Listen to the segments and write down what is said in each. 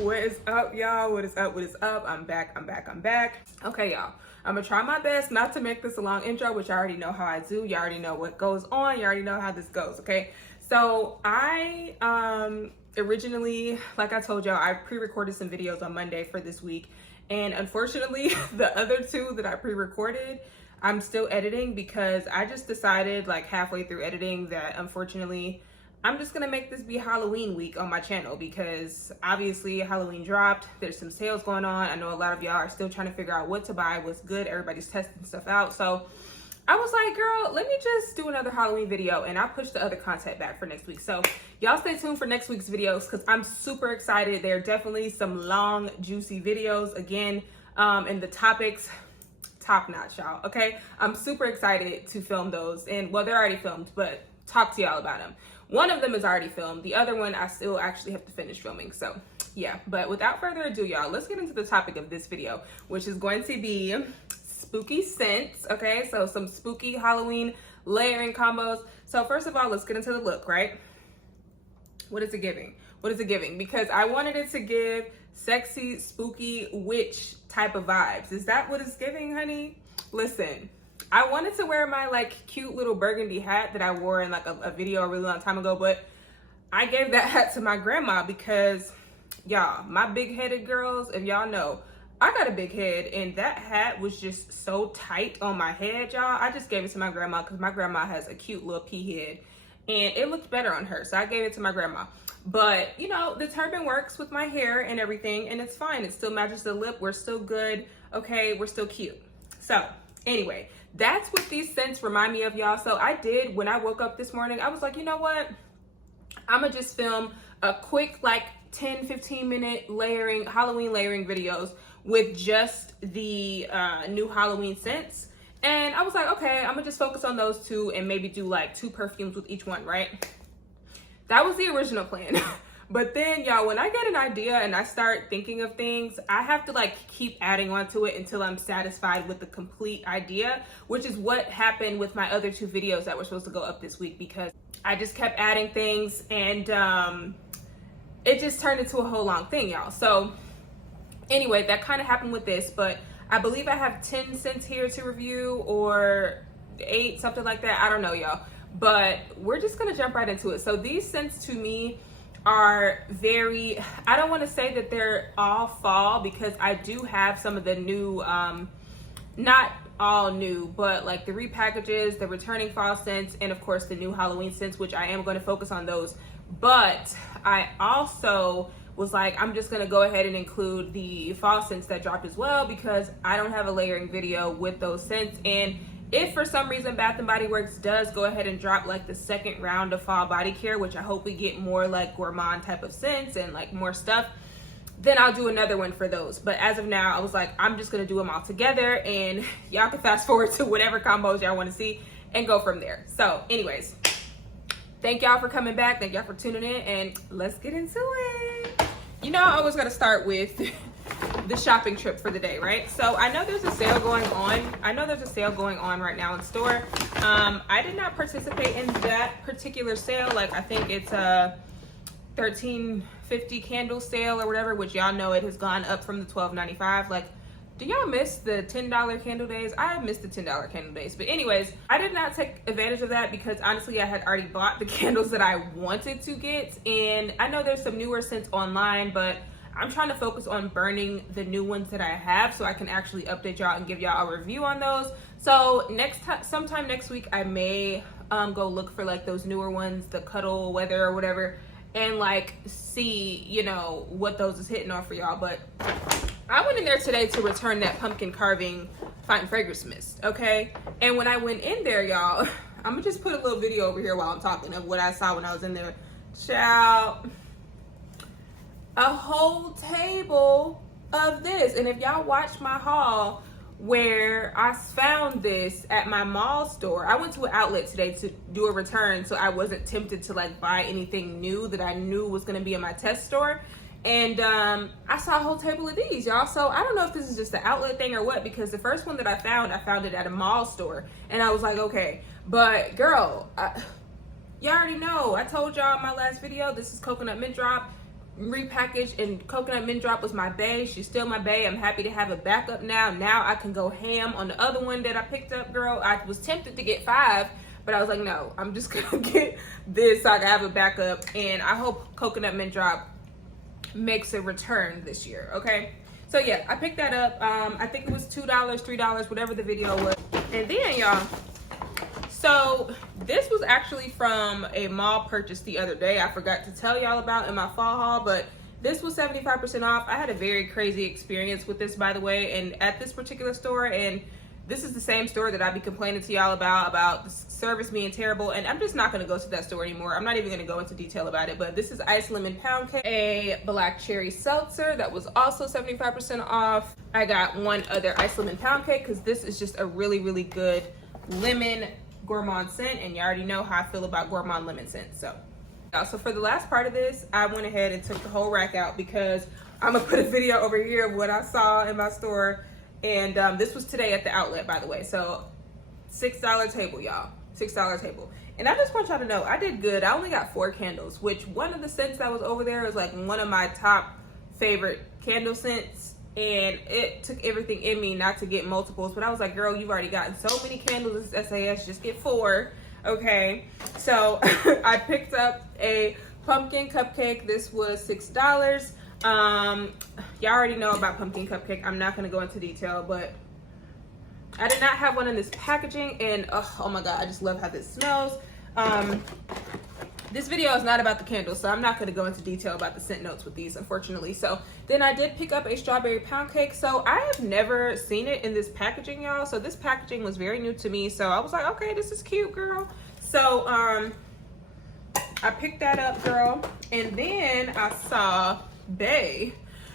What is up, y'all? What is up? What is up? I'm back. Okay, y'all. I'm gonna try my best not to make this a long intro, which I already know how I do. You already know what goes on. You already know how this goes, okay? So I originally, like I told y'all, I pre-recorded some videos on Monday for this week. And unfortunately, the other two that I pre-recorded, I'm still editing because I just decided like halfway through editing that unfortunately, I'm just gonna make this be Halloween week on my channel because obviously Halloween dropped. There's some sales going on. I know a lot of y'all are still trying to figure out what to buy, what's good. Everybody's testing stuff out. So I was like, girl, let me just do another Halloween video, and I pushed the other content back for next week. So y'all stay tuned for next week's videos because I'm super excited. There are definitely some long, juicy videos again, and the topics, top notch, y'all. Okay, I'm super excited to film those, and well, they're already filmed, but talk to y'all about them. One of them is already filmed. The other one I still actually have to finish filming. So yeah, but without further ado, y'all, let's get into the topic of this video, which is going to be spooky scents. Okay, so some spooky Halloween layering combos. So first of all, let's get into the look, right? What is it giving? What is it giving? Because I wanted it to give sexy, spooky witch type of vibes. Is that what it's giving, honey? Listen, I wanted to wear my like cute little burgundy hat that I wore in like a video a really long time ago, but I gave that hat to my grandma because y'all, my big headed girls, if y'all know, I got a big head and that hat was just so tight on my head, y'all. I just gave it to my grandma because my grandma has a cute little pea head and it looked better on her. So I gave it to my grandma. But you know, the turban works with my hair and everything and it's fine. It still matches the lip. We're still good. Okay, we're still cute. So anyway, that's what these scents remind me of, y'all. So I did, when I woke up this morning, I was like, you know what? I'm gonna just film a quick like 10-15 minute layering, Halloween layering videos with just the new Halloween scents. And I was like, okay, I'm gonna just focus on those two and maybe do like 2 perfumes with each one, right? That was the original plan. But then y'all, when I get an idea and I start thinking of things, I have to like keep adding on to it until I'm satisfied with the complete idea, which is what happened with my other 2 videos that were supposed to go up this week because I just kept adding things and it just turned into a whole long thing, y'all. So anyway, that kind of happened with this, but I believe I have 10 scents here to review or 8, something like that. I don't know, y'all, but we're just gonna jump right into it. So these scents to me are very, I don't want to say that they're all fall because I do have some of the new, not all new, but like the repackages, the returning fall scents, and of course the new Halloween scents, which I am going to focus on those. But I also was like, I'm just going to go ahead and include the fall scents that dropped as well because I don't have a layering video with those scents. And if for some reason Bath & Body Works does go ahead and drop like the second round of fall body care, which I hope we get more like gourmand type of scents and like more stuff, then I'll do another one for those. But as of now, I was like, I'm just gonna do them all together and y'all can fast forward to whatever combos y'all wanna see and go from there. So anyways, thank y'all for coming back. Thank y'all for tuning in and let's get into it. You know, I always gotta start with the shopping trip for the day, right? So I know there's a sale going on. Right now in store. I did not participate in that particular sale. Like I think it's a $13.50 candle sale or whatever, which y'all know it has gone up from the $12.95. Like, do y'all miss the $10 candle days? I have missed the $10 candle days. But anyways, I did not take advantage of that because honestly, I had already bought the candles that I wanted to get. And I know there's some newer scents online, but I'm trying to focus on burning the new ones that I have so I can actually update y'all and give y'all a review on those. So sometime next week, I may go look for like those newer ones, the Cuddle Weather or whatever, and like see, you know, what those is hitting on for y'all. But I went in there today to return that pumpkin carving fine fragrance mist, okay? And when I went in there, y'all, I'm gonna just put a little video over here while I'm talking of what I saw when I was in there. Child, a whole table of this. And if y'all watch my haul where I found this at my mall store, I went to an outlet today to do a return so I wasn't tempted to like buy anything new that I knew was going to be in my test store. And I saw a whole table of these, y'all. So I don't know if this is just the outlet thing or what, because the first one that I found it at a mall store and I was like, okay, but girl, y'all already know, I told y'all in my last video, this is coconut mint drop. repackaged, and Coconut Mint Drop was my bae. She's still my bae. I'm happy to have a backup now. Now I can go ham on the other one that I picked up, girl. I was tempted to get 5, but I was like, no, I'm just gonna get this so I can have a backup. And I hope Coconut Mint Drop makes a return this year, okay? So yeah, I picked that up. I think it was $2, $3, whatever the video was. And then, y'all, so this was actually from a mall purchase the other day. I forgot to tell y'all about in my fall haul, but this was 75% off. I had a very crazy experience with this, by the way, and at this particular store, and this is the same store that I be complaining to y'all about the service being terrible, and I'm just not gonna go to that store anymore. I'm not even gonna go into detail about it, but this is Ice Lemon Pound Cake, a black cherry seltzer that was also 75% off. I got one other Ice Lemon Pound Cake because this is just a really, really good lemon gourmand scent, and you already know how I feel about gourmand lemon scent. So for the last part of this, I went ahead and took the whole rack out because I'm gonna put a video over here of what I saw in my store. And this was today at the outlet, by the way. So $6 table, y'all. $6 table. And I just want y'all to know, I did good. I only got 4 candles, which one of the scents that was over there is like one of my top favorite candle scents. And it took everything in me not to get multiples. But I was like, girl, you've already gotten so many candles. This SAS, just get 4. Okay. So I picked up a pumpkin cupcake. This was $6. Y'all already know about pumpkin cupcake. I'm not going to go into detail, but I did not have one in this packaging, and oh my god, I just love how this smells. This video is not about the candles, so I'm not going to go into detail about the scent notes with these, unfortunately. So then I did pick up a strawberry pound cake. So I have never seen it in this packaging, y'all. So this packaging was very new to me. So I was like, okay, this is cute, girl. So I picked that up, girl. And then I saw bae.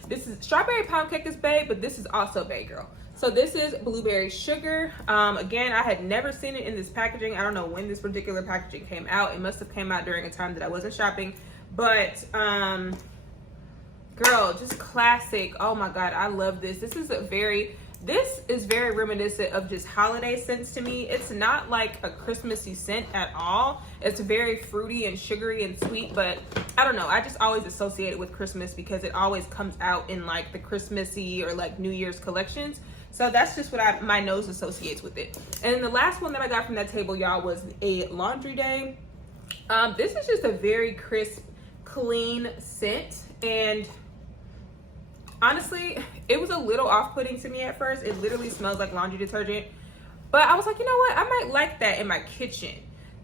This is strawberry pound cake is bae, but this is also bae, girl. So this is blueberry sugar. Again, I had never seen it in this packaging. I don't know when this particular packaging came out. It must have came out during a time that I wasn't shopping. But girl, just classic. Oh my god, I love this. This is very reminiscent of just holiday scents to me. It's not like a Christmassy scent at all. It's very fruity and sugary and sweet, but I don't know. I just always associate it with Christmas because it always comes out in like the Christmassy or like New Year's collections. So that's just what my nose associates with it. And the last one that I got from that table, y'all, was a Laundry Day. This is just a very crisp, clean scent. And honestly, it was a little off-putting to me at first. It literally smells like laundry detergent. But I was like, you know what? I might like that in my kitchen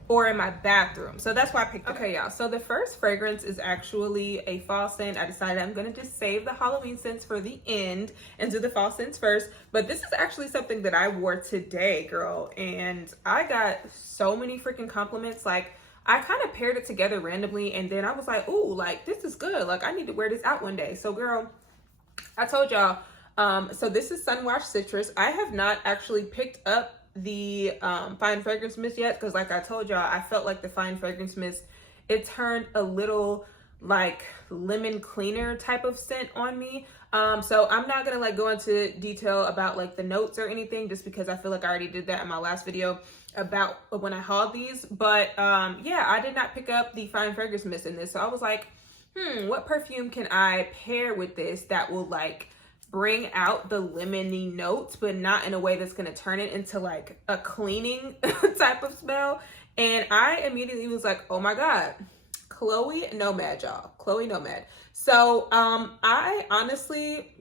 or in my bathroom. So that's why I picked it. Okay, y'all. So the first fragrance is actually a fall scent. I decided I'm going to just save the Halloween scents for the end and do the fall scents first. But this is actually something that I wore today, girl. And I got so many freaking compliments. Like, I kind of paired it together randomly. And then I was like, ooh, like, this is good. Like, I need to wear this out one day. So, girl, I told y'all, so this is Sunwash Citrus. I have not actually picked up the Fine Fragrance Mist yet because, like I told y'all, I felt like the Fine Fragrance Mist, it turned a little like lemon cleaner type of scent on me. So I'm not gonna like go into detail about like the notes or anything just because I feel like I already did that in my last video about when I hauled these. But yeah, I did not pick up the Fine Fragrance Mist in this. So I was like, what perfume can I pair with this that will like bring out the lemony notes, but not in a way that's gonna turn it into like a cleaning type of smell? And I immediately was like, oh my god, Chloe Nomad, y'all. Chloe Nomad. So I honestly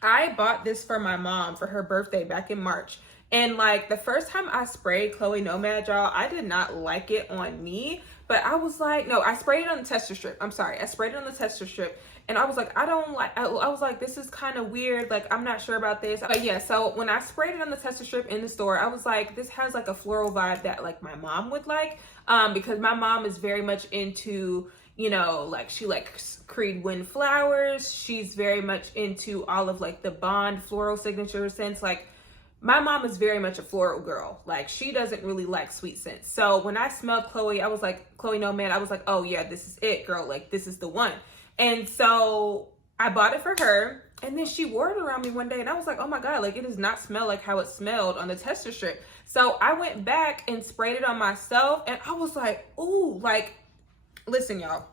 bought this for my mom for her birthday back in March. And like the first time I sprayed Chloe Nomad, y'all, I did not like it on me. But I was like, no, I sprayed it on the tester strip. I'm sorry. I sprayed it on the tester strip. And I was like, I was like, this is kind of weird. Like, I'm not sure about this. But yeah, so when I sprayed it on the tester strip in the store, I was like, this has like a floral vibe that like my mom would like. Because my mom is very much into, you know, like she likes Creed Wind flowers. She's very much into all of like the Bond floral signature scents. Like, my mom is very much a floral girl. Like, she doesn't really like sweet scents. So when I smelled Chloe, I was like, Chloe Nomad, I was like, oh yeah, this is it, girl. Like, this is the one. And so I bought it for her. And then she wore it around me one day. And I was like, oh my God, like, it does not smell like how it smelled on the tester strip. So I went back and sprayed it on myself. And I was like, ooh, like, listen, y'all.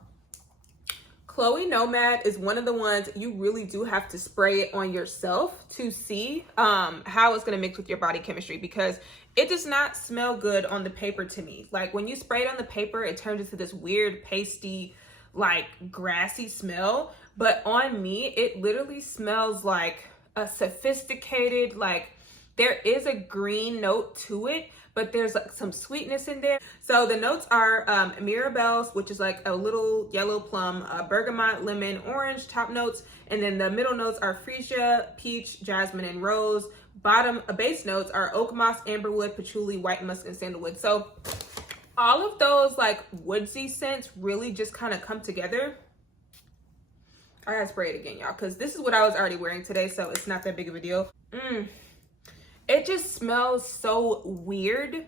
Chloe Nomad is one of the ones you really do have to spray it on yourself to see how it's going to mix with your body chemistry, because it does not smell good on the paper to me. Like when you spray it on the paper, it turns into this weird pasty, like grassy smell. But on me, it literally smells like a sophisticated, like there is a green note to it, but there's like some sweetness in there. So the notes are Mirabelle's, which is like a little yellow plum, bergamot, lemon, orange, top notes. And then the middle notes are freesia, peach, jasmine, and rose. Base notes are oak moss, amberwood, patchouli, white musk, and sandalwood. So all of those like woodsy scents really just kind of come together. I gotta spray it again, y'all, because this is what I was already wearing today, so it's not that big of a deal. It just smells so weird.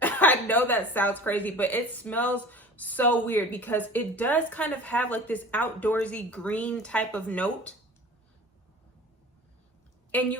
I know that sounds crazy, but it smells so weird because it does kind of have like this outdoorsy green type of note. And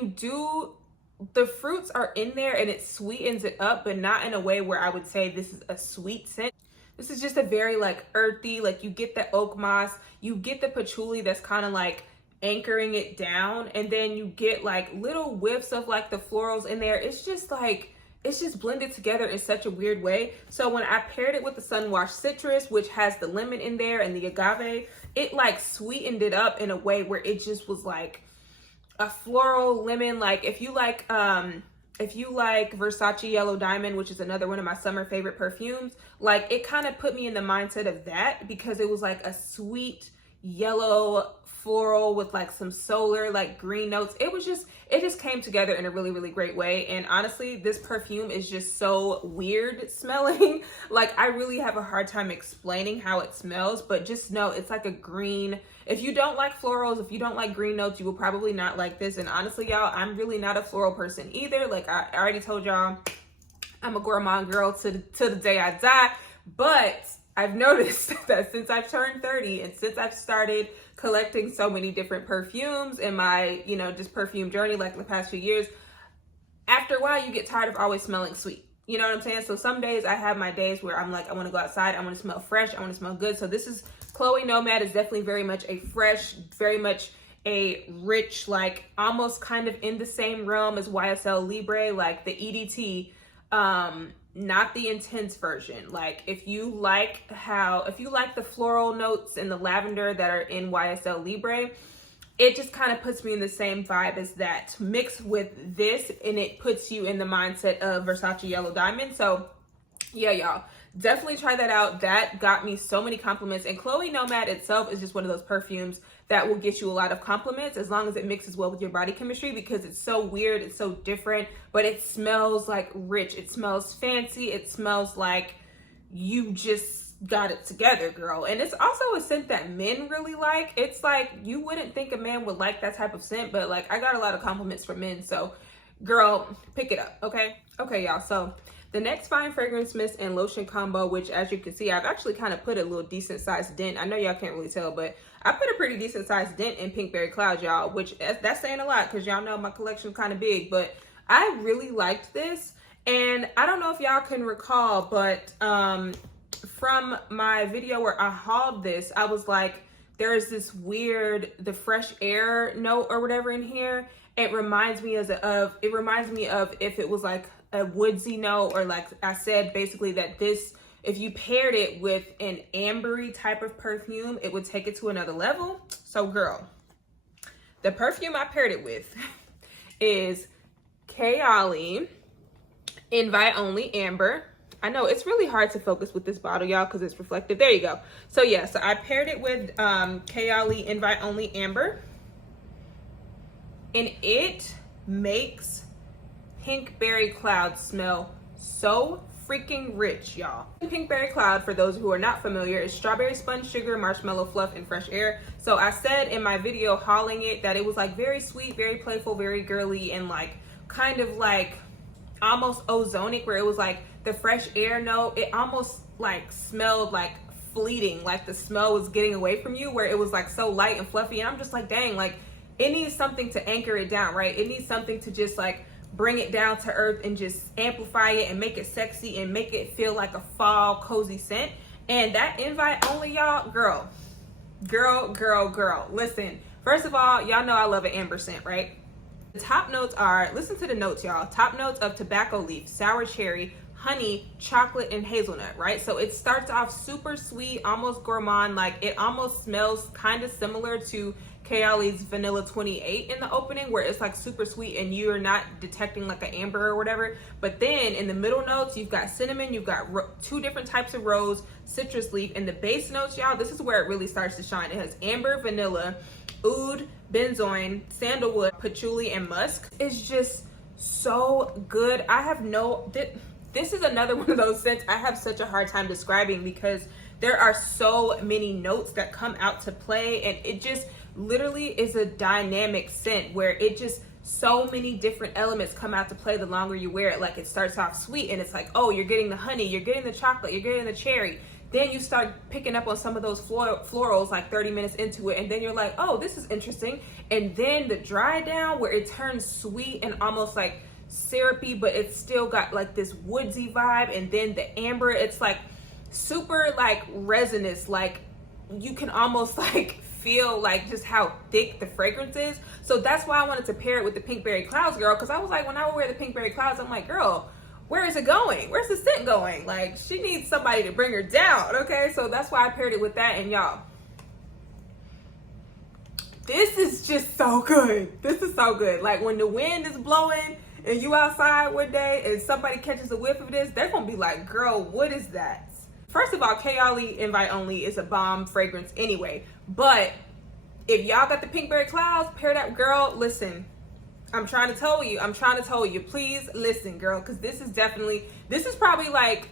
the fruits are in there and it sweetens it up, but not in a way where I would say this is a sweet scent. This is just a very like earthy, like you get the oak moss, you get the patchouli that's kind of like anchoring it down, and then you get like little whiffs of like the florals in there. It's just like, it's just blended together in such a weird way. So when I paired it with the Sunwash Citrus, which has the lemon in there and the agave, it like sweetened it up in a way where it just was like a floral lemon. Like if you like Versace Yellow Diamond, which is another one of my summer favorite perfumes, like it kind of put me in the mindset of that, because it was like a sweet yellow floral with like some solar like green notes. It just came together in a really, really great way. And honestly, this perfume is just so weird smelling. Like I really have a hard time explaining how it smells, but just know it's like a green. If you don't like florals, if you don't like green notes, you will probably not like this. And honestly, y'all, I'm really not a floral person either. Like I already told y'all, I'm a gourmand girl to the day I die. But I've noticed that since I've turned 30 and since I've started collecting so many different perfumes in my, just perfume journey, like the past few years, after a while you get tired of always smelling sweet. You know what I'm saying? So some days I have my days where I'm like, I want to go outside, I want to smell fresh, I want to smell good. So this is Chloe Nomad is definitely very much a fresh, very much a rich, like almost kind of in the same realm as YSL Libre, like the EDT, not the intense version. Like if you like the floral notes and the lavender that are in YSL Libre, it just kind of puts me in the same vibe as that, mixed with this, and it puts you in the mindset of Versace Yellow Diamond. So yeah, y'all, definitely try that out. That got me so many compliments. And Chloe Nomad itself is just one of those perfumes that will get you a lot of compliments as long as it mixes well with your body chemistry, because it's so weird, it's so different, but it smells like rich, it smells fancy, it smells like you just got it together, girl. And it's also a scent that men really like. It's like you wouldn't think a man would like that type of scent, but like I got a lot of compliments from men. So girl, pick it up. Okay, y'all. So the next fine fragrance mist and lotion combo, which as you can see, I've actually kind of put a little decent sized dent. I know y'all can't really tell, but I put a pretty decent sized dent in Pinkberry Cloud, y'all, which that's saying a lot because y'all know my collection is kind of big, but I really liked this. And I don't know if y'all can recall, but from my video where I hauled this, I was like, there's this weird, the fresh air note or whatever in here. It reminds me of if it was like a woodsy note, or like I said, basically that this, if you paired it with an ambery type of perfume, it would take it to another level. So girl, the perfume I paired it with is Kayali Invite Only Amber. I know it's really hard to focus with this bottle, y'all, because it's reflective. There you go. So yeah, so I paired it with Kayali Invite Only Amber, and it makes Pinkberry Cloud smell so freaking rich, y'all. Pinkberry Cloud, for those who are not familiar, is strawberry sponge sugar, marshmallow fluff, and fresh air. So I said in my video hauling it that it was like very sweet, very playful, very girly, and like kind of like almost ozonic, where it was like the fresh air note, it almost like smelled like fleeting, like the smell was getting away from you, where it was like so light and fluffy. And I'm just like, dang, like it needs something to anchor it down, right? It needs something to just like bring it down to earth and just amplify it and make it sexy and make it feel like a fall cozy scent. And that Invite Only, y'all, girl, Girl. Listen, first of all, y'all know I love an amber scent, right? The top notes are, listen to the notes, y'all. Top notes of tobacco leaf, sour cherry, honey, chocolate, and hazelnut, right? So it starts off super sweet, almost gourmand. Like, it almost smells kind of similar to Kayali's Vanilla 28 in the opening, where it's like super sweet and you're not detecting like an amber or whatever. But then in the middle notes, you've got cinnamon, you've got two different types of rose, citrus leaf. And the base notes, y'all, this is where it really starts to shine. It has amber, vanilla, oud, benzoin, sandalwood, patchouli, and musk. It's just so good. I have no... This is another one of those scents I have such a hard time describing, because there are so many notes that come out to play, and it just literally is a dynamic scent where it just, so many different elements come out to play the longer you wear it. Like, it starts off sweet and it's like, oh, you're getting the honey, you're getting the chocolate, you're getting the cherry. Then you start picking up on some of those florals like 30 minutes into it, and then you're like, oh, this is interesting. And then the dry down where it turns sweet and almost like syrupy, but it's still got like this woodsy vibe. And then the amber, it's like super like resinous, like you can almost like feel like just how thick the fragrance is. So that's why I wanted to pair it with the Pinkberry Clouds, girl, because I was like, when I would wear the Pinkberry Clouds, I'm like, girl, where is it going? Where's the scent going? Like, she needs somebody to bring her down, okay? So that's why I paired it with that. And y'all, this is just so good. This is so good. Like, when the wind is blowing and you outside one day and somebody catches a whiff of this, they're gonna be like, girl, what is that? First of all, Kayali Invite Only is a bomb fragrance anyway. But if y'all got the Pinkberry Clouds, pair that, girl, listen. I'm trying to tell you, please listen, girl, because this is probably like,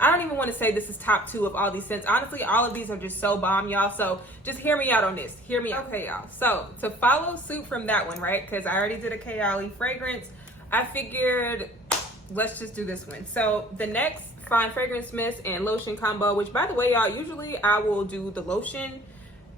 I don't even want to say this is top 2 of all these scents. Honestly, all of these are just so bomb, y'all. So just hear me out on this. Hear me out. Okay, y'all. So to follow suit from that one, right? Because I already did a Kayali fragrance. I figured, let's just do this one. So the next fine fragrance mist and lotion combo, which by the way, y'all, usually I will do the lotion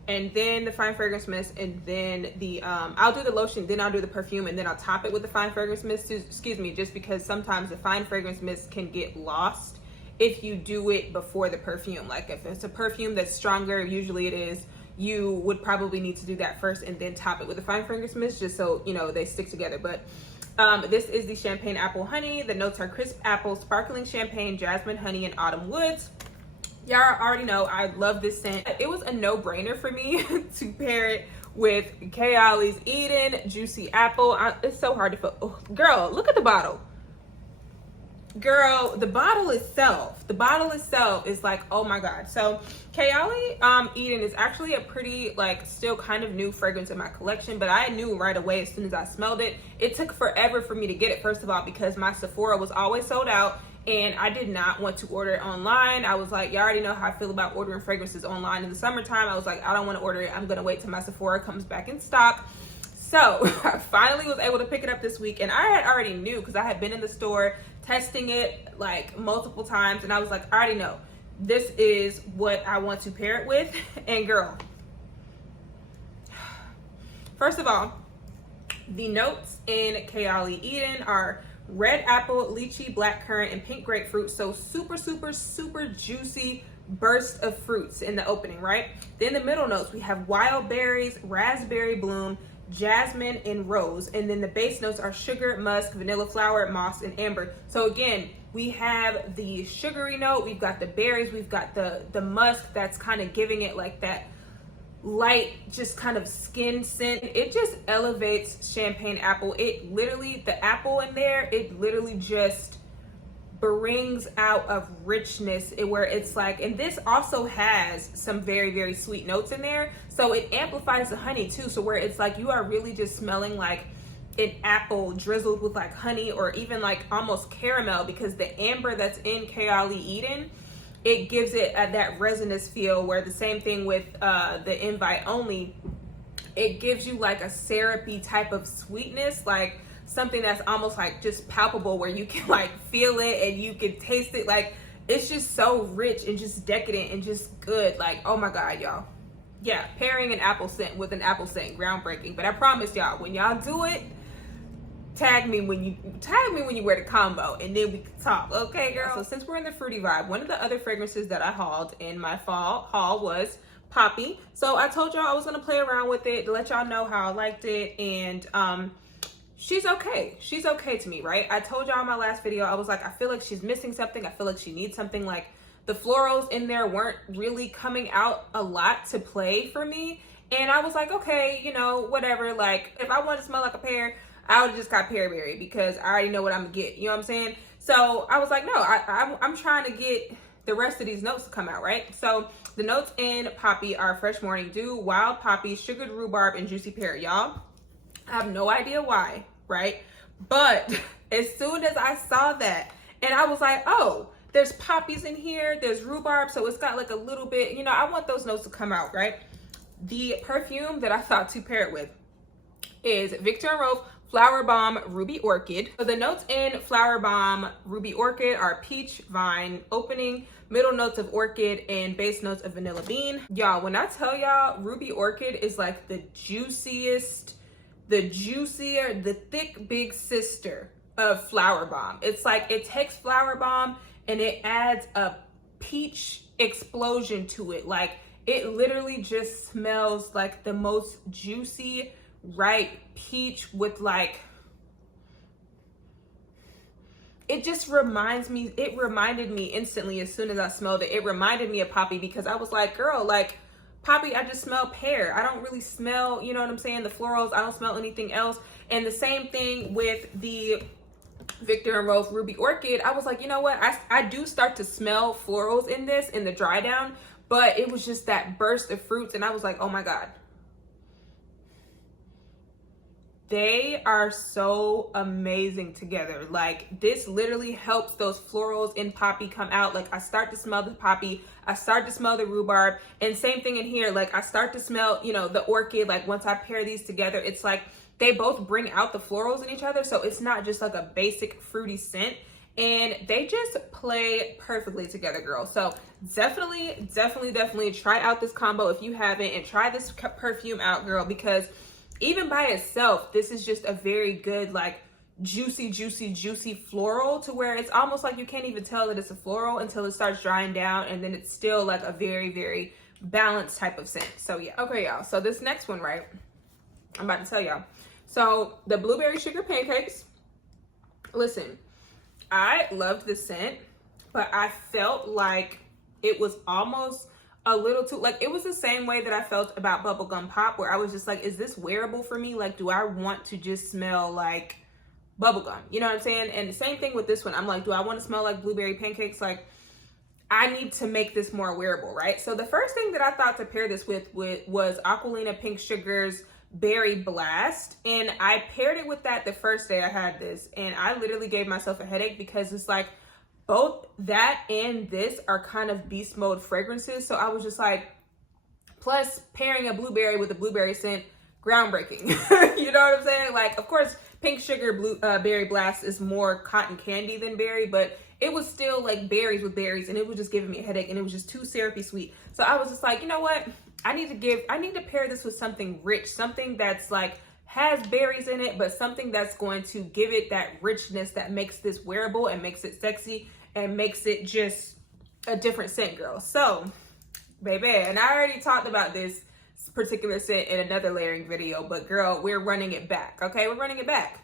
and then the fine fragrance mist, and then the I'll do the lotion, then I'll do the perfume, and then I'll top it with the fine fragrance mist. Excuse me, just because sometimes the fine fragrance mist can get lost if you do it before the perfume. Like, if it's a perfume that's stronger, usually it is, you would probably need to do that first and then top it with the fine fragrance mist, just so you know they stick together. But this is the Champagne Apple Honey. The notes are crisp apple, sparkling champagne, jasmine, honey, and autumn woods. Y'all already know I love this scent. It was a no-brainer for me to pair it with Kayali's Eden Juicy Apple. It's so hard to feel. Oh, girl, look at the bottle. Girl, the bottle itself is like, oh my God. So Kayali Eden is actually a pretty, like, still kind of new fragrance in my collection, but I knew right away as soon as I smelled it. It took forever for me to get it, first of all, because my Sephora was always sold out. And I did not want to order it online. I was like, y'all already know how I feel about ordering fragrances online in the summertime. I was like, I don't want to order it. I'm going to wait till my Sephora comes back in stock. So I finally was able to pick it up this week. And I had already knew, because I had been in the store testing it like multiple times. And I was like, I already know this is what I want to pair it with. And girl, first of all, the notes in Kayali Eden are red apple, lychee, blackcurrant, and pink grapefruit. So super, super, super juicy burst of fruits in the opening, right? Then the middle notes, we have wild berries, raspberry bloom, jasmine, and rose. And then the base notes are sugar, musk, vanilla flower, moss, and amber. So again, we have the sugary note, we've got the berries, we've got the musk that's kind of giving it like that light, just kind of skin scent. It just elevates Champagne Apple. It literally, the apple in there, it literally just brings out of richness, where it's like, and this also has some very, very sweet notes in there. So it amplifies the honey too. So where it's like, you are really just smelling like an apple drizzled with like honey, or even like almost caramel, because the amber that's in Kayali Eden, it gives it that resinous feel, where the same thing with the Invite Only, it gives you like a syrupy type of sweetness, like something that's almost like just palpable, where you can like feel it and you can taste it. Like, it's just so rich and just decadent and just good. Like, oh my God, y'all. Yeah, pairing an apple scent with an apple scent, groundbreaking. But I promise y'all, when y'all do it, tag me when you wear the combo, and then we can talk, okay, girl? So since we're in the fruity vibe, one of the other fragrances that I hauled in my fall haul was Poppy. So I told y'all I was gonna play around with it to let y'all know how I liked it, and she's okay. She's okay to me, right? I told y'all in my last video, I was like, I feel like she's missing something. I feel like she needs something. Like the florals in there weren't really coming out a lot to play for me. And I was like, okay, you know, whatever. Like if I want to smell like a pear, I would have just got Peri Berry because I already know what I'm gonna get. You know what I'm saying? So I was like, no, I'm trying to get the rest of these notes to come out, right? So the notes in Poppy are Fresh Morning Dew, Wild Poppy, Sugared Rhubarb, and Juicy Pear. Y'all, I have no idea why, right? But as soon as I saw that, and I was like, oh, there's poppies in here, there's rhubarb, so it's got like a little bit, you know, I want those notes to come out, right? The perfume that I thought to pair it with is Victor & Rolf Flower Bomb Ruby Orchid. So the notes in Flower Bomb Ruby Orchid are peach, vine, opening, middle notes of orchid, and base notes of vanilla bean. Y'all, when I tell y'all Ruby Orchid is like the juiciest, the juicier, the thick big sister of Flower Bomb. It's like it takes Flower Bomb and it adds a peach explosion to it. Like it literally just smells like the most juicy, ripe peach with like, it just reminds me, it reminded me instantly as soon as I smelled it, it reminded me of Poppy because I was like, girl, like Poppy, I just smell pear. I don't really smell, you know what I'm saying, the florals. I don't smell anything else. And the same thing with the Victor & Rolf Ruby Orchid. I was like, you know what, I do start to smell florals in this, in the dry down, but it was just that burst of fruits, and I was like, oh my God. They are so amazing together. Like this literally helps those florals in Poppy come out. Like I start to smell the Poppy, I start to smell the rhubarb, and same thing in here. Like I start to smell, you know, the orchid. Like once I pair these together, it's like they both bring out the florals in each other. So it's not just like a basic fruity scent, and they just play perfectly together, girl. So definitely try out this combo if you haven't, and try this perfume out, girl, because even by itself, this is just a very good, like juicy floral, to where it's almost like you can't even tell that it's a floral until it starts drying down, and then it's still like a very balanced type of scent. So yeah. Okay, y'all. So this next one, right, I'm about to tell y'all. So the blueberry sugar pancakes, listen, I loved the scent, but I felt like it was almost a little too, like it was the same way that I felt about bubblegum pop, where I was just like, is this wearable for me? Like, do I want to just smell like bubblegum? You know what I'm saying? And the same thing with this one. I'm like, do I want to smell like blueberry pancakes? Like, I need to make this more wearable, right? So the first thing that I thought to pair this with was Aquilina Pink Sugar's Berry Blast. And I paired it with that the first day I had this, and I literally gave myself a headache because it's like, both that and this are kind of beast mode fragrances. So I was just like, plus pairing a blueberry with a blueberry scent, groundbreaking. You know what I'm saying? Like, of course, Pink Sugar Berry Blast is more cotton candy than berry, but it was still like berries with berries, and it was just giving me a headache, and it was just too syrupy sweet. So I was just like, you know what? I need to pair this with something rich, something that's like has berries in it, but something that's going to give it that richness that makes this wearable and makes it sexy and makes it just a different scent, girl. So, baby, and I already talked about this particular scent in another layering video, but girl, we're running it back, okay? We're running it back.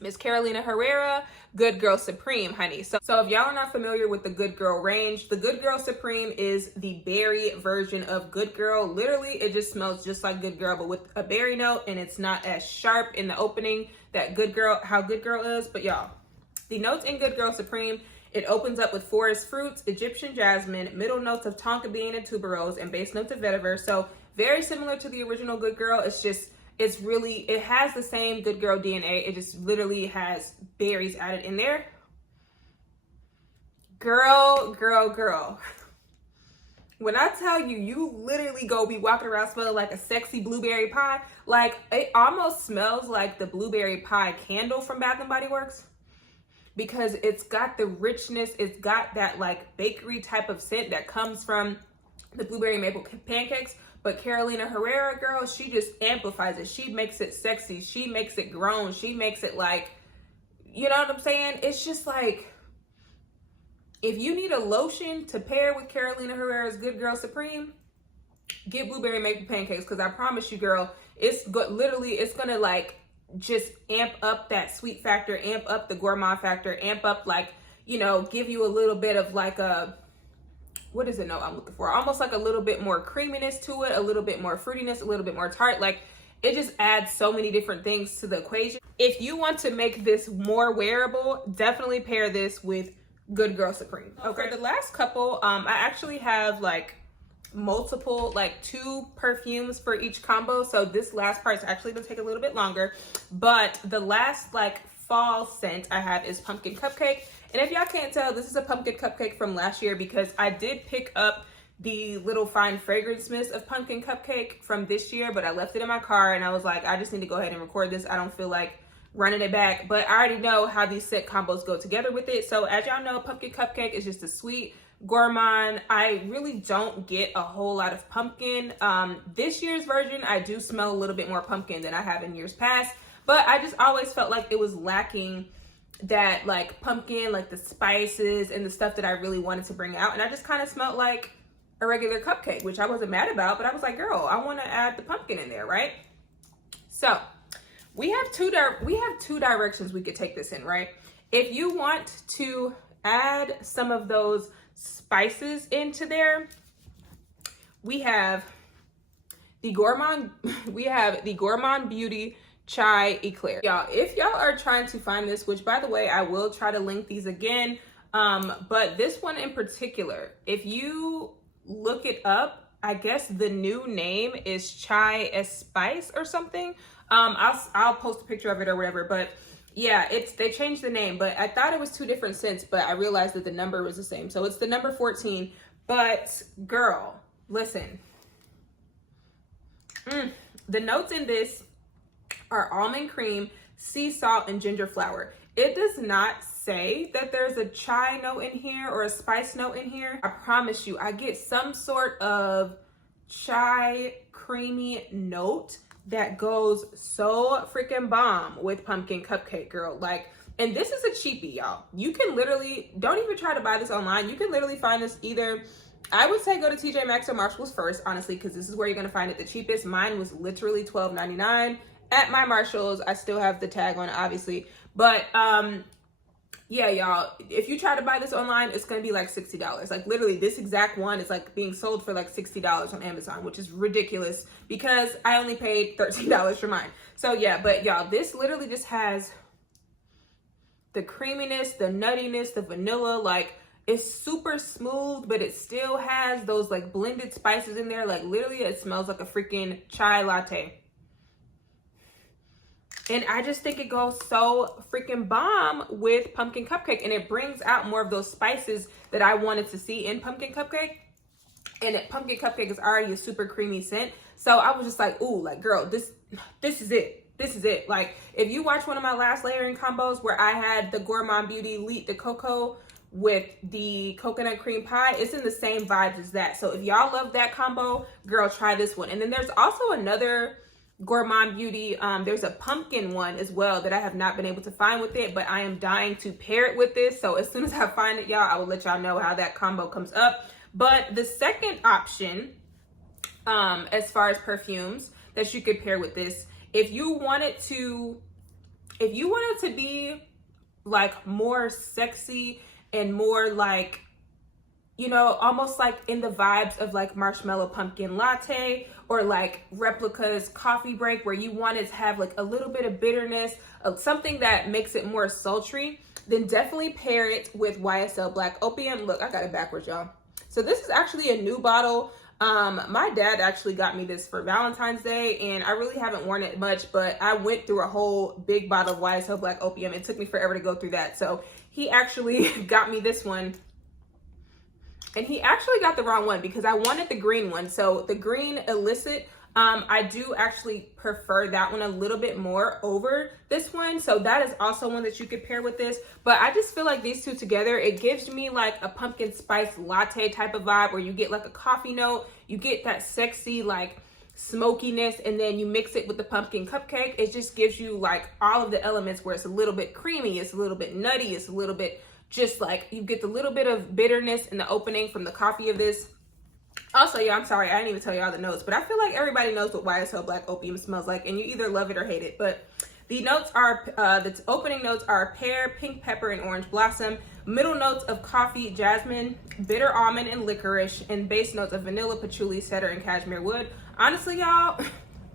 Miss Carolina Herrera, Good Girl Supreme, honey. So if y'all are not familiar with the Good Girl range, the Good Girl Supreme is the berry version of Good Girl. Literally, it just smells just like Good Girl, but with a berry note, and it's not as sharp in the opening that how Good Girl is. But y'all, the notes in Good Girl Supreme, it opens up with forest fruits, Egyptian jasmine, middle notes of tonka bean and tuberose, and base notes of vetiver. So very similar to the original Good Girl. It has the same Good Girl DNA. It just literally has berries added in there. Girl. When I tell you, you literally go be walking around smelling like a sexy blueberry pie. Like, it almost smells like the blueberry pie candle from Bath & Body Works, because it's got the richness. It's got that like bakery type of scent that comes from the blueberry maple pancakes. But Carolina Herrera, girl, she just amplifies it. She makes it sexy. She makes it grown. She makes it like, you know what I'm saying? It's just like, if you need a lotion to pair with Carolina Herrera's Good Girl Supreme, get blueberry maple pancakes, because I promise you, girl, literally it's gonna like just amp up that sweet factor, amp up the gourmand factor, amp up, like, you know, give you a little bit of like a, what is it no I'm looking for, almost like a little bit more creaminess to it, a little bit more fruitiness, a little bit more tart. Like, it just adds so many different things to the equation. If you want to make this more wearable, definitely pair this with Good Girl Supreme. Okay, for the last couple, I actually have like multiple, like 2 perfumes for each combo, so this last part is actually gonna take a little bit longer. But the last like fall scent I have is Pumpkin Cupcake, and if y'all can't tell, this is a Pumpkin Cupcake from last year, because I did pick up the little fine fragrance mist of Pumpkin Cupcake from this year, but I left it in my car and I was like, I just need to go ahead and record this. I don't feel like running it back, but I already know how these scent combos go together with it. So as y'all know, Pumpkin Cupcake is just a sweet gourmand. I really don't get a whole lot of pumpkin. This year's version, I do smell a little bit more pumpkin than I have in years past, but I just always felt like it was lacking that like pumpkin, like the spices and the stuff that I really wanted to bring out. And I just kind of smelled like a regular cupcake, which I wasn't mad about, but I was like, girl, I want to add the pumpkin in there, right? So we have two directions we could take this in, right? If you want to add some of those spices into there, we have the Gourmand Beauty Chai Eclair. Y'all, if y'all are trying to find this, which by the way, I will try to link these again, but this one in particular, if you look it up, I guess the new name is Chai Spice or something. I'll post a picture of it or whatever, but yeah, they changed the name, but I thought it was 2 different scents, but I realized that the number was the same. So it's the number 14, but girl, listen, the notes in this are almond cream, sea salt, and ginger flower. It does not say that there's a chai note in here or a spice note in here. I promise you, I get some sort of chai creamy note that goes so freaking bomb with Pumpkin Cupcake, girl. Like, and this is a cheapie, y'all. You can literally, don't even try to buy this online. You can literally find this either, I would say go to TJ Maxx or Marshalls first, honestly, because this is where you're gonna find it the cheapest. Mine was literally $12.99 at my Marshalls. I still have the tag on it, obviously, but yeah, y'all, if you try to buy this online, it's gonna be like $60. Like, literally, this exact one is like being sold for like $60 on Amazon, which is ridiculous because I only paid $13 for mine. So yeah, but y'all, this literally just has the creaminess, the nuttiness, the vanilla. Like, it's super smooth, but it still has those like blended spices in there. Like, literally, it smells like a freaking chai latte. And I just think it goes so freaking bomb with Pumpkin Cupcake, and it brings out more of those spices that I wanted to see in Pumpkin Cupcake. And Pumpkin Cupcake is already a super creamy scent, so I was just like, ooh, like, girl, this is it. This is it. Like, if you watch one of my last layering combos where I had the Gourmand Beauty Lead the Cocoa with the coconut cream pie, it's in the same vibes as that. So if y'all love that combo, girl, try this one. And then there's also another Gourmand Beauty, there's a pumpkin one as well that I have not been able to find with it, but I am dying to pair it with this. So as soon as I find it, y'all, I will let y'all know how that combo comes up. But the second option, as far as perfumes that you could pair with this, if you wanted to be like more sexy and more like, you know, almost like in the vibes of like Marshmallow Pumpkin Latte or like Replica's Coffee Break, where you wanted to have like a little bit of bitterness, something that makes it more sultry, then definitely pair it with YSL Black Opium. Look, I got it backwards, y'all. So this is actually a new bottle. My dad actually got me this for Valentine's Day, and I really haven't worn it much, but I went through a whole big bottle of YSL Black Opium. It took me forever to go through that. So he actually got me this one. And he actually got the wrong one because I wanted the green one. So the green Illicit, I do actually prefer that one a little bit more over this one. So that is also one that you could pair with this. But I just feel like these two together, it gives me like a pumpkin spice latte type of vibe where you get like a coffee note, you get that sexy like smokiness, and then you mix it with the Pumpkin Cupcake. It just gives you like all of the elements where it's a little bit creamy, it's a little bit nutty, it's a little bit just like, you get the little bit of bitterness in the opening from the coffee of this. Also, yeah, I'm sorry, I didn't even tell y'all the notes, but I feel like everybody knows what YSL Black Opium smells like, and you either love it or hate it. But the notes are, the opening notes are pear, pink pepper, and orange blossom. Middle notes of coffee, jasmine, bitter almond, and licorice. And base notes of vanilla, patchouli, cedar, and cashmere wood. Honestly, y'all,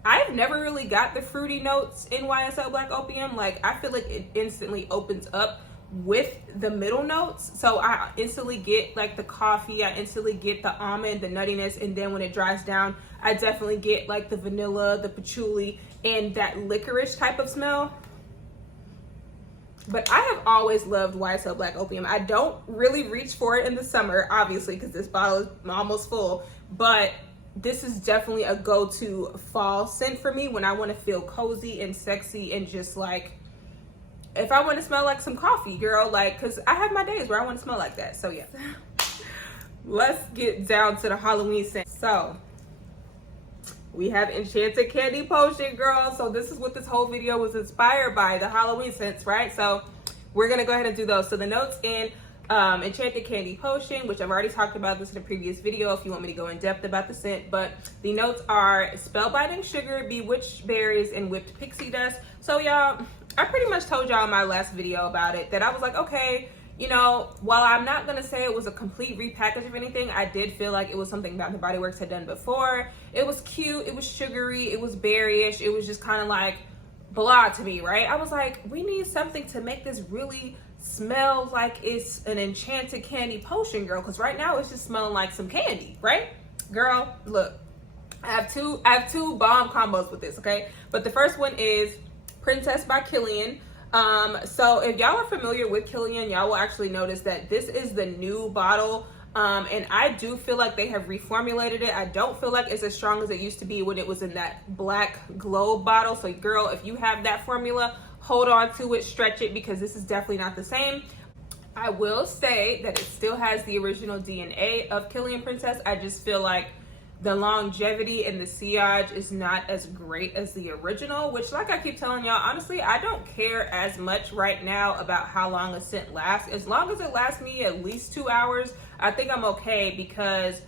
I've never really got the fruity notes in YSL Black Opium. Like, I feel like it instantly opens up with the middle notes, so I instantly get like the coffee, I instantly get the almond, the nuttiness, and then when it dries down, I definitely get like the vanilla, the patchouli, and that licorice type of smell. But I have always loved YSL Black Opium. I don't really reach for it in the summer, obviously, because this bottle is almost full, but this is definitely a go-to fall scent for me when I want to feel cozy and sexy and just like, if I want to smell like some coffee, girl, like, because I have my days where I want to smell like that. So, yeah. Let's get down to the Halloween scent. So, we have Enchanted Candy Potion, girl. So, this is what this whole video was inspired by, the Halloween scents, right? So, we're going to go ahead and do those. So, the notes in Enchanted Candy Potion, which I've already talked about this in a previous video if you want me to go in depth about the scent, but the notes are spellbinding sugar, bewitched berries, and whipped pixie dust. So, y'all, I pretty much told y'all in my last video about it that I was like, okay, you know, while I'm not gonna say it was a complete repackage of anything, I did feel like it was something Bath & Body Works had done before. It was cute, it was sugary, it was berryish, it was just kind of like blah to me, right? I was like, we need something to make this really smell like it's an enchanted candy potion, girl, because right now it's just smelling like some candy, right? Girl, look, I have two bomb combos with this, okay? But the first one is Princess by Kilian. So if y'all are familiar with Kilian, y'all will actually notice that this is the new bottle. And I do feel like they have reformulated it. I don't feel like it's as strong as it used to be when it was in that black globe bottle. So girl, if you have that formula, hold on to it, stretch it, because this is definitely not the same. I will say that it still has the original DNA of Kilian Princess. I just feel like the longevity and the sillage is not as great as the original, which, like I keep telling y'all, honestly, I don't care as much right now about how long a scent lasts. As long as it lasts me at least 2 hours, I think I'm okay, because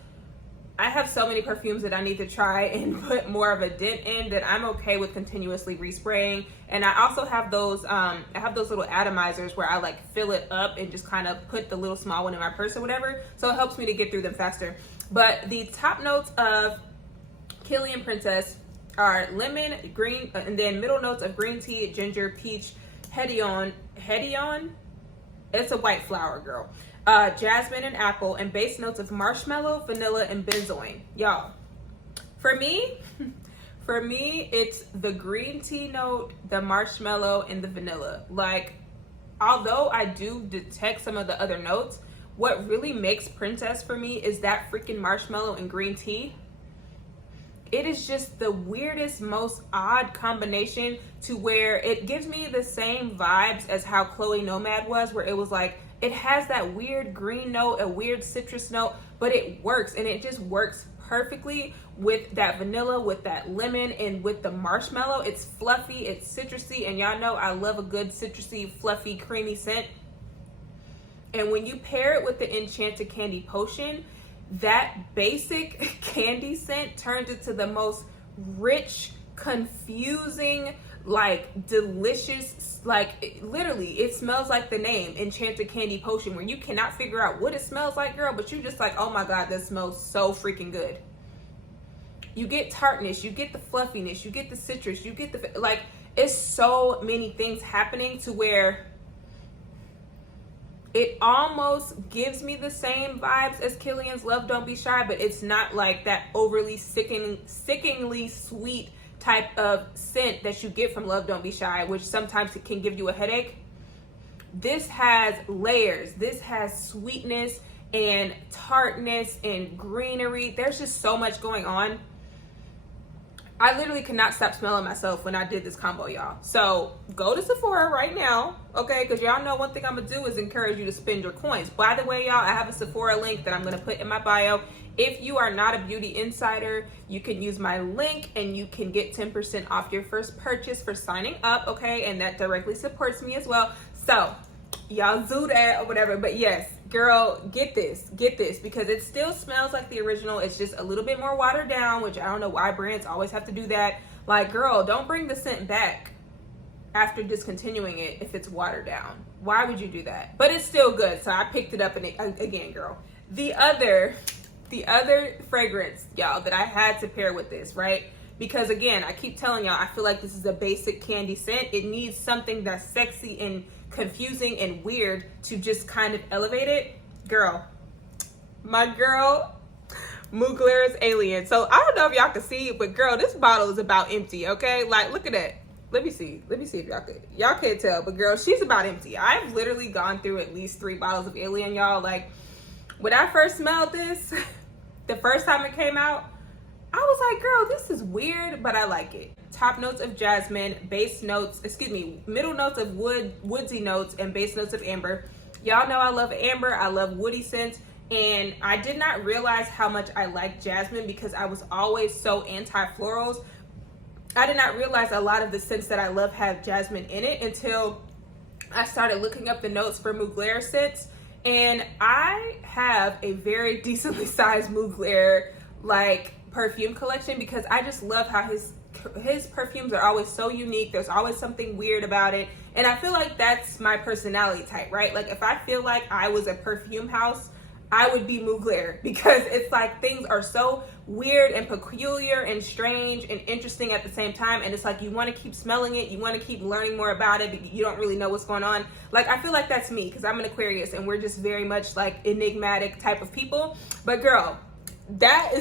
I have so many perfumes that I need to try and put more of a dent in that I'm okay with continuously respraying. And I also have those, I have those little atomizers where I like fill it up and just kind of put the little small one in my purse or whatever. So it helps me to get through them faster. But the top notes of Kilian Princess are lemon, green, and then middle notes of green tea, ginger, peach, hedion, it's a white flower, girl, jasmine and apple, and base notes of marshmallow, vanilla, and benzoin. Y'all, for me, it's the green tea note, the marshmallow, and the vanilla. Like, although I do detect some of the other notes, what really makes Princess for me is that freaking marshmallow and green tea. It is just the weirdest, most odd combination, to where it gives me the same vibes as how Chloe Nomad was, where it was like, it has that weird green note, a weird citrus note, but it works, and it just works perfectly with that vanilla, with that lemon, and with the marshmallow. It's fluffy, it's citrusy, and y'all know I love a good citrusy, fluffy, creamy scent. And when you pair it with the Enchanted Candy Potion, that basic candy scent turns into the most rich, confusing, like delicious, like literally it smells like the name Enchanted Candy Potion, where you cannot figure out what it smells like, girl, but you just like, oh my god, that smells so freaking good. You get tartness, you get the fluffiness, you get the citrus, you get the, like, it's so many things happening to where it almost gives me the same vibes as Kilian's Love Don't Be Shy, but it's not like that overly sickeningly sweet type of scent that you get from Love Don't Be Shy, which sometimes it can give you a headache. This has layers. This has sweetness and tartness and greenery. There's just so much going on. I literally could not stop smelling myself when I did this combo, y'all. So go to Sephora right now, okay? Because y'all know one thing I'm gonna do is encourage you to spend your coins. By the way, y'all, I have a Sephora link that I'm gonna put in my bio. If you are not a beauty insider, you can use my link and you can get 10% off your first purchase for signing up, okay? And that directly supports me as well. So y'all do that or whatever. But yes, girl, get this, because it still smells like the original. It's just a little bit more watered down, which I don't know why brands always have to do that. Like, girl, don't bring the scent back after discontinuing it if it's watered down. Why would you do that? But it's still good, so I picked it up. And again, girl, the other fragrance, y'all, that I had to pair with this, right? Because again, I keep telling y'all, I feel like this is a basic candy scent. It needs something that's sexy and confusing and weird to just kind of elevate it. Girl, my girl, Mugler's Alien. So I don't know if y'all can see it, but girl, this bottle is about empty, okay? Like, look at that. Let me see if y'all can't tell, but girl, she's about empty. I've literally gone through at least 3 bottles of Alien, y'all. Like, when I first smelled this, the first time it came out, I was like, girl, this is weird, but I like it. Top notes of jasmine, middle notes of woodsy notes, and base notes of amber. Y'all know I love amber. I love woody scents. And I did not realize how much I like jasmine because I was always so anti-florals. I did not realize a lot of the scents that I love have jasmine in it until I started looking up the notes for Mugler scents. And I have a very decently sized Mugler like perfume collection because I just love how his perfumes are always so unique. There's always something weird about it. And I feel like that's my personality type, right? Like if I feel like I was a perfume house, I would be Mugler because it's like things are so weird and peculiar and strange and interesting at the same time. And it's like you want to keep smelling it. You want to keep learning more about it, but you don't really know what's going on. Like I feel like that's me because I'm an Aquarius and we're just very much like enigmatic type of people. But girl, that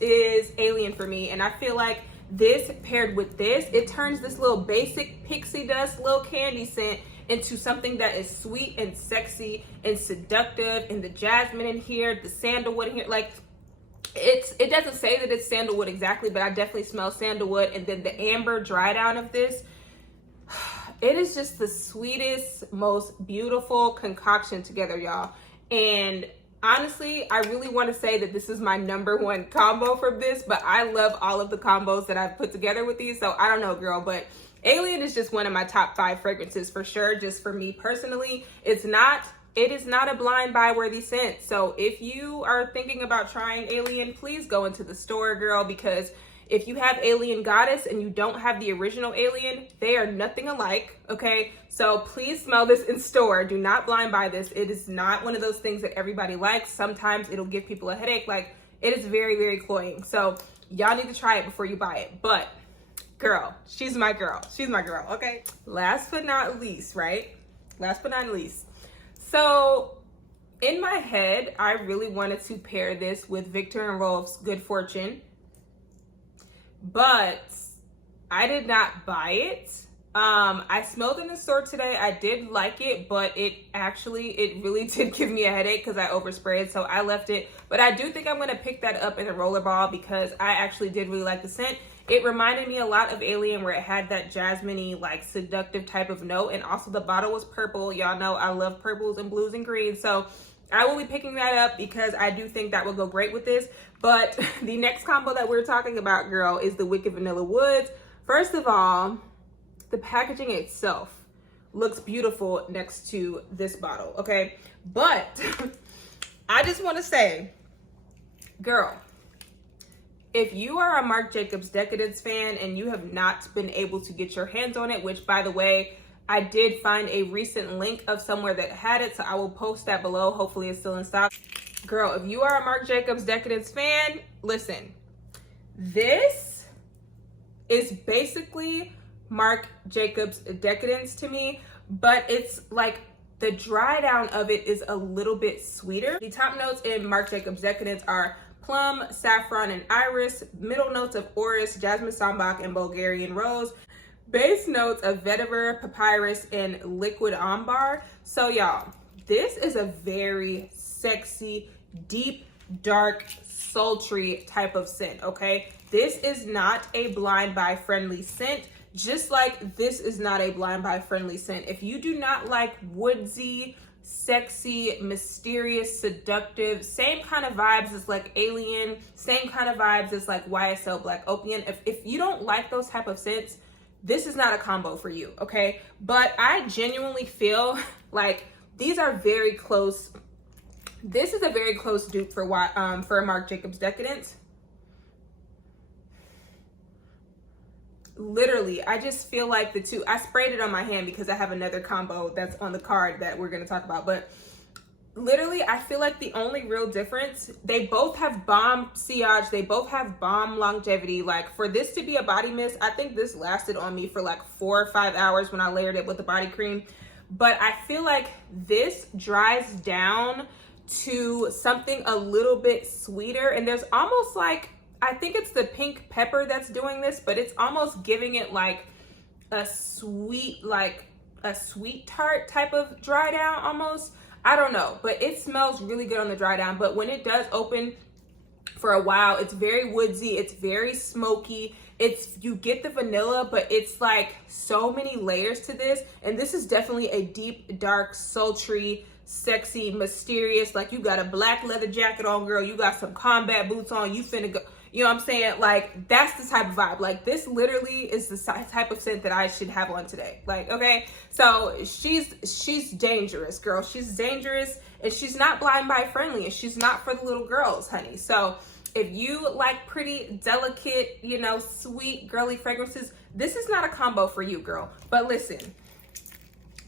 is Alien for me. And I feel like this paired with this, it turns this little basic pixie dust little candy scent into something that is sweet and sexy and seductive. And the jasmine in here, the sandalwood in here, like it doesn't say that it's sandalwood exactly, but I definitely smell sandalwood. And then the amber dry down of this, it is just the sweetest, most beautiful concoction together, y'all. And honestly, I really want to say that this is my #1 combo for this, but I love all of the combos that I've put together with these. So I don't know, girl, but Alien is just one of my top 5 fragrances for sure. Just for me personally, it is not a blind buy worthy scent. So if you are thinking about trying Alien, please go into the store, girl, because if you have Alien Goddess and you don't have the original Alien, they are nothing alike, okay? So please smell this in store. Do not blind buy this. It is not one of those things that everybody likes. Sometimes it'll give people a headache. Like, it is very, very cloying. So y'all need to try it before you buy it. But girl, she's my girl. She's my girl, okay? Last but not least, right? Last but not least. So in my head, I really wanted to pair this with Victor and Rolf's Good Fortune, but I did not buy it. I smelled in the store today. I did like it, but it really did give me a headache because I oversprayed, so I left it. But I do think I'm gonna pick that up in a rollerball because I actually did really like the scent. It reminded me a lot of Alien where it had that jasmine-y, like seductive type of note. And also the bottle was purple. Y'all know I love purples and blues and greens. So I will be picking that up because I do think that will go great with this. But the next combo that we're talking about, girl, is the Wicked Vanilla Woods. First of all, the packaging itself looks beautiful next to this bottle, okay? But I just want to say, girl, if you are a Marc Jacobs Decadence fan and you have not been able to get your hands on it, which by the way, I did find a recent link of somewhere that had it, so I will post that below. Hopefully it's still in stock. Girl, if you are a Marc Jacobs Decadence fan, listen, this is basically Marc Jacobs Decadence to me, but it's like the dry down of it is a little bit sweeter. The top notes in Marc Jacobs Decadence are plum, saffron, and iris. Middle notes of orris, jasmine sambac, and Bulgarian rose. Base notes of vetiver, papyrus, and liquid ambar. So y'all, this is a very sexy, deep, dark, sultry type of scent, okay? This is not a blind buy friendly scent, just like this is not a blind buy friendly scent. If you do not like woodsy, sexy, mysterious, seductive, same kind of vibes as like Alien, same kind of vibes as like YSL Black Opium, if you don't like those type of scents, this is not a combo for you, okay? But I genuinely feel like these are very close This is a very close dupe for Marc Jacobs Decadence. Literally, I just feel like the two, I sprayed it on my hand because I have another combo that's on the card that we're going to talk about, but literally, I feel like the only real difference, they both have bomb sillage, they both have bomb longevity. Like, for this to be a body mist, I think this lasted on me for like 4 or 5 hours when I layered it with the body cream. But I feel like this dries down to something a little bit sweeter, and there's almost like, I think it's the pink pepper that's doing this, but it's almost giving it like a sweet tart type of dry down almost. I don't know, but it smells really good on the dry down. But when it does open for a while, it's very woodsy, it's very smoky. You get the vanilla, but it's like so many layers to this. And this is definitely a deep, dark, sultry, sexy, mysterious, like you got a black leather jacket on, girl, you got some combat boots on, you finna go. You know what I'm saying? Like, that's the type of vibe. Like, this literally is the type of scent that I should have on today. Like, okay? So, she's dangerous, girl. She's dangerous, and she's not blind buy friendly, and she's not for the little girls, honey. So, if you like pretty, delicate, you know, sweet, girly fragrances, this is not a combo for you, girl. But listen,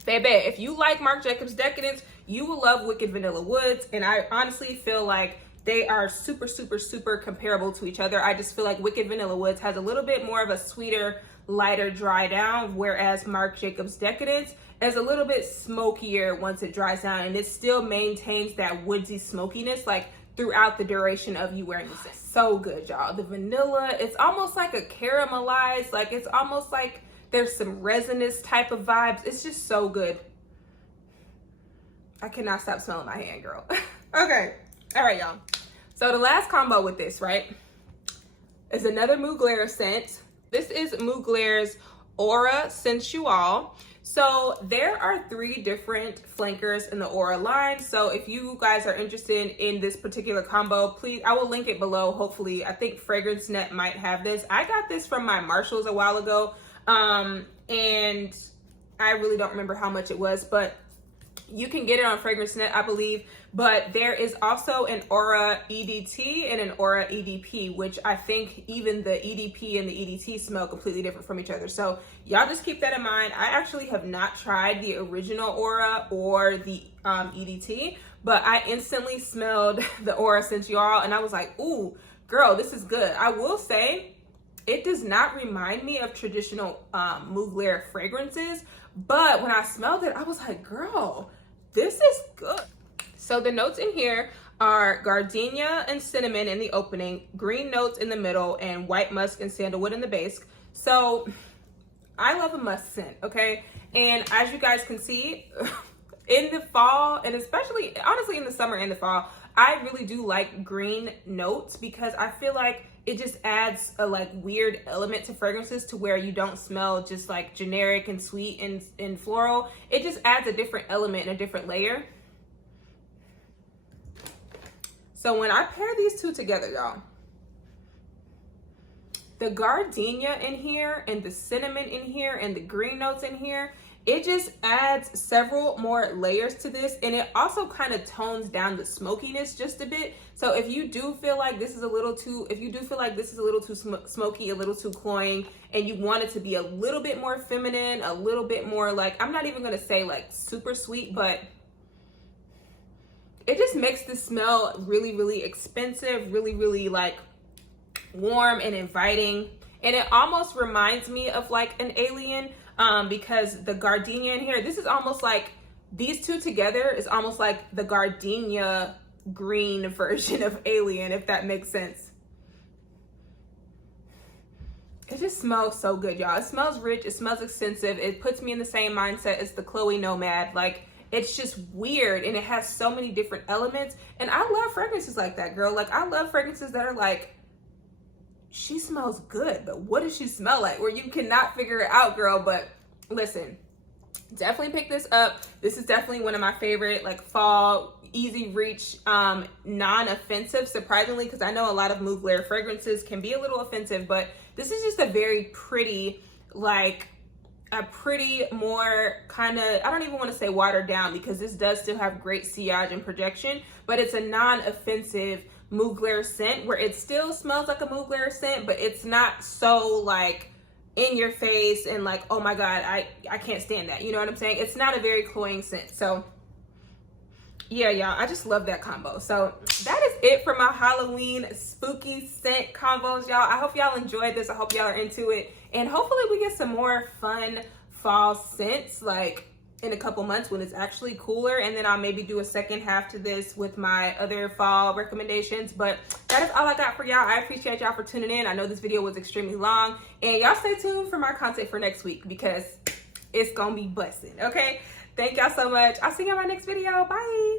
baby, if you like Marc Jacobs Decadence, you will love Wicked Vanilla Woods, and I honestly feel like they are super, super, super comparable to each other. I just feel like Wicked Vanilla Woods has a little bit more of a sweeter, lighter dry down, whereas Marc Jacobs Decadence is a little bit smokier once it dries down, and it still maintains that woodsy smokiness like throughout the duration of you wearing this. So good, y'all. The vanilla, it's almost like a caramelized, like it's almost like there's some resinous type of vibes. It's just so good. I cannot stop smelling my hand, girl. Okay. All right, y'all. So the last combo with this, right, is another Mugler scent. This is Mugler's Aura Sensual. So there are 3 different flankers in the Aura line. So if you guys are interested in this particular combo, please, I will link it below. Hopefully, I think Fragrance Net might have this. I got this from my Marshalls a while ago, and I really don't remember how much it was, but you can get it on Fragrance Net, I believe. But there is also an Aura EDT and an Aura EDP, which I think even the EDP and the EDT smell completely different from each other. So y'all just keep that in mind. I actually have not tried the original Aura or the EDT, but I instantly smelled the Aura Sensual and I was like, ooh, girl, this is good. I will say it does not remind me of traditional Mugler fragrances, but when I smelled it, I was like, girl, this is good. So the notes in here are gardenia and cinnamon in the opening, green notes in the middle, and white musk and sandalwood in the base. So I love a musk scent, okay? And as you guys can see, in the fall, and especially, honestly, in the summer and the fall, I really do like green notes because I feel like it just adds a like weird element to fragrances to where you don't smell just like generic and sweet and floral. It just adds a different element and a different layer. So when I pair these two together, y'all, the gardenia in here and the cinnamon in here and the green notes in here, it just adds several more layers to this, and it also kind of tones down the smokiness just a bit. So if you do feel like this is a little too, smoky, a little too cloying, and you want it to be a little bit more feminine, a little bit more like, I'm not even gonna say like super sweet, but it just makes the smell really, really expensive, really, really like warm and inviting. And it almost reminds me of like an Alien, because the gardenia in here, this is almost like, these two together is almost like the gardenia green version of Alien, if that makes sense. It just smells so good, y'all. It smells rich, it smells expensive. It puts me in the same mindset as the Chloe Nomad. Like, it's just weird, and it has so many different elements. And I love fragrances like that, girl. Like, I love fragrances that are like, she smells good, but what does she smell like? Where you cannot figure it out, girl. But listen, definitely pick this up. This is definitely one of my favorite, like, fall, easy reach, non-offensive, surprisingly, because I know a lot of Mugler fragrances can be a little offensive, but this is just a very pretty, like, a pretty more kind of, I don't even want to say watered down, because this does still have great sillage and projection, but it's a non-offensive Mugler scent where it still smells like a Mugler scent, but it's not so like in your face and like, oh my God, I can't stand that. You know what I'm saying? It's not a very cloying scent. So yeah, y'all, I just love that combo. So that is it for my Halloween spooky scent combos, y'all. I hope y'all enjoyed this. I hope y'all are into it. And hopefully we get some more fun fall scents like in a couple months when it's actually cooler. And then I'll maybe do a second half to this with my other fall recommendations. But that is all I got for y'all. I appreciate y'all for tuning in. I know this video was extremely long. And y'all stay tuned for my content for next week because it's gonna be busting, okay? Thank y'all so much. I'll see you in my next video. Bye.